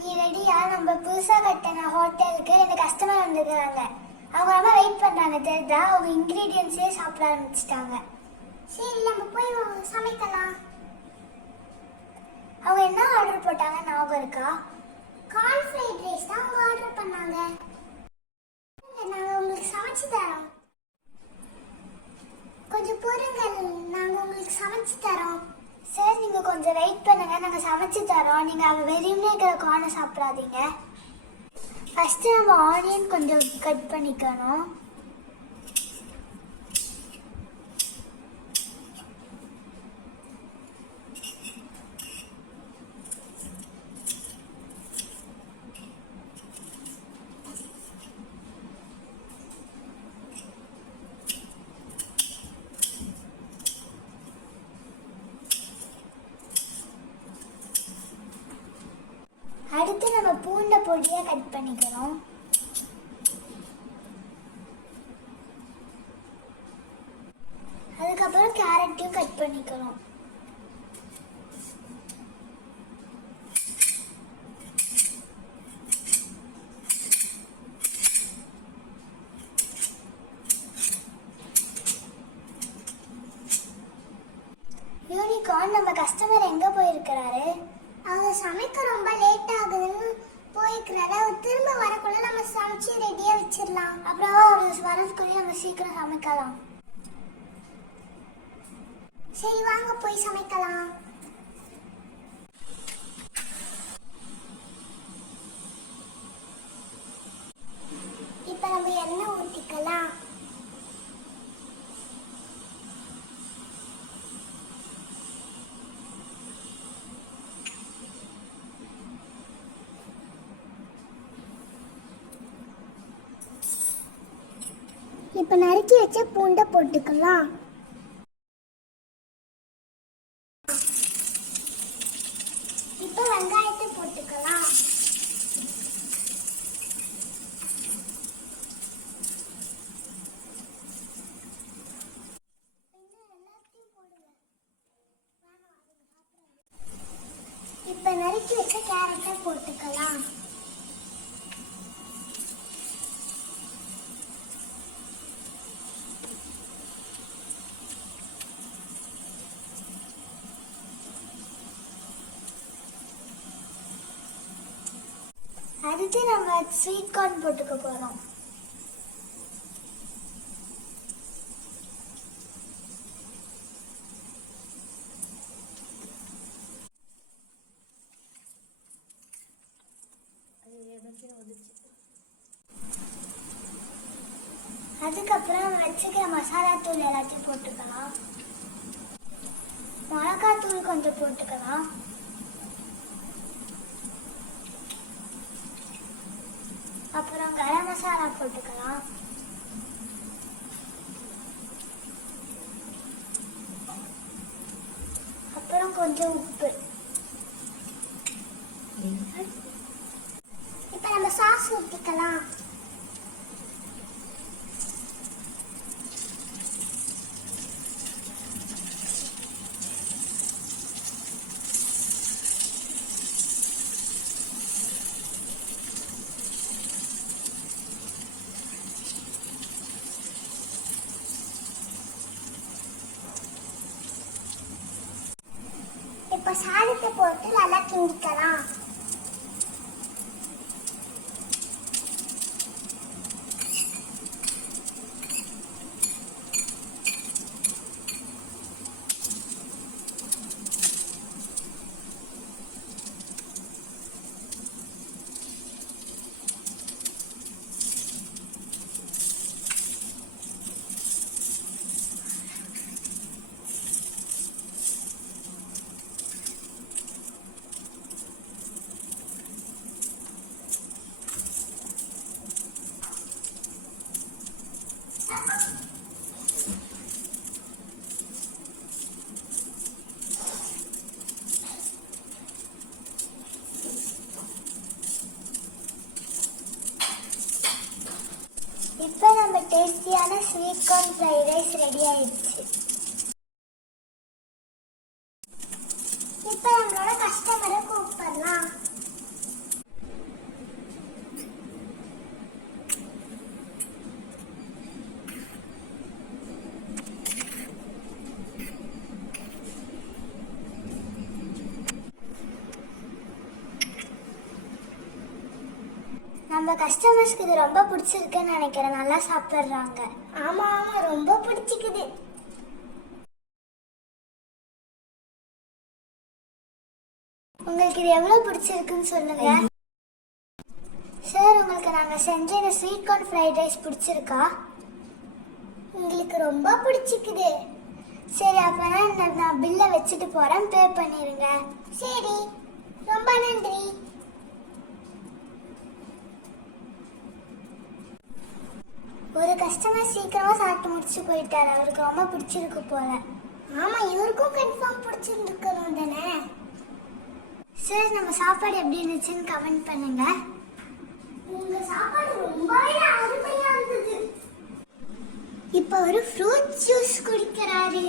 நீ ரெடியா? நம்ம புதுசா கட்டின ஹோட்டலுக்கு 2 கஸ்டமர் வந்துருக்காங்க. அவங்க ரொம்ப வெயிட் பண்றாங்க. தெரியுதா? அவங்க இன்கிரீடியன்ஸே சாப்பிட ஆரம்பிச்சிட்டாங்க. சரி, நம்ம போய் சமைக்கலாம். அவங்க என்ன ஆர்டர் போட்டாங்க ஞாபகம் இருக்கா? கார்ன் ஃப்ரைட் ரைஸ் தான் அவங்க ஆர்டர் பண்ணாங்க. நாங்க உங்களுக்கு சமைச்சு தரோம். கொஞ்சம் பொறுங்கள், நாங்க உங்களுக்கு சமைச்சு தரோம். சார், நீங்க கொஞ்சம் வெயிட் பண்ணுங்க, நாங்க சமைச்சு தரோம். நீங்க வெறும்னே இருக்கிற கார்னை சாப்பிடாதீங்க. ஃபர்ஸ்ட் நம்ம ஆனியன் கொஞ்சம் கட் பண்ணிக்கணும். அடுத்து நம்ம பூண்டை பொடியாக கட் பண்ணிக்கணும். அதுக்கப்புறம் கேரட்டையும் கட் பண்ணிக்கணும். யூனிகார்ன், நம்ம கஸ்டமர் எங்க போயிருக்கிறாரு? அவங்க சமைக்க ரொம்ப லேட் ஆகுதுன்னு போயிருக்கிறாரு. அவர் திரும்ப வரக்குள்ள நம்ம சமைச்சு ரெடியா வச்சிடலாம். அப்புறம் அவர் வரதுக்குள்ளே நம்ம சீக்கிரம் சமைக்கலாம். சரி, வாங்க போய் சமைக்கலாம். இப்ப நம்ம எண்ணெய் ஊற்றிக்கலாம். இப்ப நறுக்கி வச்ச பூண்டை போட்டுக்கலாம். இப்ப வெங்காயத்தை போட்டுக்கலாம். இப்ப நறுக்கி வச்ச கேரட்டை போட்டுக்கலாம். அடுத்து நம்ம ஸ்வீட் கார்ன் போட்டுக்க போறோம். அதுக்கப்புறம் நம்ம வச்சுக்கிற மசாலா தூள் எல்லாத்தையும் போட்டுக்கலாம். மிளகாய் தூள் கொஞ்சம் போட்டுக்கலாம். அப்புறம் கரம் மசாலா போட்டுக்கலாம். அப்புறம் கொஞ்சம் உப்பு. இப்ப நம்ம சாஸ் ஊற்றிக்கலாம். இப்ப சாதத்தை போட்டு நல்லா கிண்டிக்கலாம். இப்போ நம்ம டேஸ்டியான sweet corn fried rice ready ஆயிடுச்சு. இப்போ நம்மளோட கஸ்டமரை கூப்பிடலாம். நம்ம கஸ்டமர்ஸ்க்கு இது ரொம்ப பிடிச்சிருக்குன்னு நினைக்கிறேன். நல்லா சாப்பிடுறாங்க. ஆமா ஆமா, ரொம்ப பிடிச்சிக்குது. உங்களுக்கு இது எவ்வளவு பிடிச்சிருக்குன்னு சொல்லுங்க. சார், உங்களுக்கு நாங்க செஞ்ச இந்த ஸ்வீட் கார்ன் ஃப்ரைட் ரைஸ் பிடிச்சிருக்கா? உங்களுக்கு ரொம்ப பிடிச்சிக்குது. சரி, அப்பனா நான் பில்லை வச்சுட்டு போறேன், பே பண்ணிருங்க. சரி, ரொம்ப நன்றி. ஒரு கஸ்டமர் சீக்கிரமா சாப்பிட்டு முடிச்சு போயிட்டாரு. அவருக்கு ரொம்ப பிடிச்சிருக்கு போல. ஆமா, இவருக்கும் கன்ஃபார்ம் பிடிச்சிருந்துக்கணும் தானே. சார், நம்ம சாப்பாடு எப்படி இருந்துச்சுன்னு கமெண்ட் பண்ணுங்க. உங்க சாப்பாடு ரொம்பவே அருமையா இருந்தது. இப்ப ஒரு ஃப்ரூட் ஜூஸ் குடிக்கிறாரு.